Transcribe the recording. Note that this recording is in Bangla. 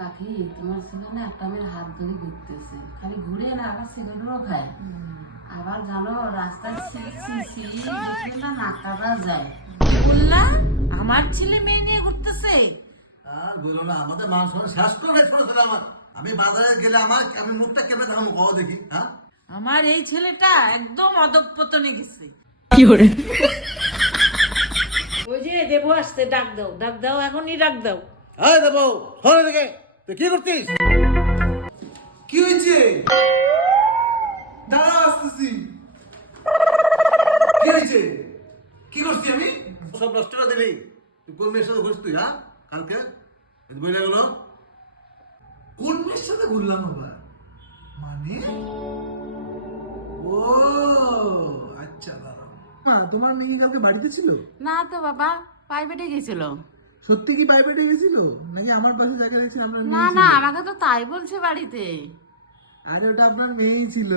কাকি তোমার ছেলে না একটা মেয়ের হাত ধরে ঘুরতেছে, খালি ঘুরে না আবার সিগারেটও খায়, আবার জানো রাস্তায় না নাকাটা যায়। বললা আমার ছেলে মেয়ে নিয়ে ঘুরতেছে। আর বলো না, আমাদের মানুষ স্বাস্থ্য বেশ করেছিল আমার। আমি বাজারে গেলে আমি মুখটা কেমন দেখাবো কও দেখি। হ্যাঁ, আমার এই ছেলেটা একদম অধঃপতনে গেছে। ওই যে দেবো আসতে, ডাক দাও এখনই ডাক দাও। এই দেবো ধরে দেখে তুই কি করছিস? কি হয়েছে? দাঁড়া, আসতেছি। কি হয়েছে? কি করছি আমি? সব নষ্ট করে দিলি। তুই কোন মেয়ের সাথে ঘুরছিস তুই? হ্যাঁ, কালকে বইলা গেল। কোন মেয়ের সাথে ঘুরলাম আবার? মানে ও আচ্ছা, দাঁড়াও। মা, তোমার মেয়ে কি কালকে বাড়িতে ছিল? না তো বাবা, প্রাইভেটে গেছিল। সত্যি কি প্রাইভেটে গেছিল নাকি আমার পাশে জায়গা দেখছেন আপনার না মেয়ে না, ছিল? আমাকে তো তাই বলছে বাড়িতে। আরে ওটা আপনার মেয়েই ছিল।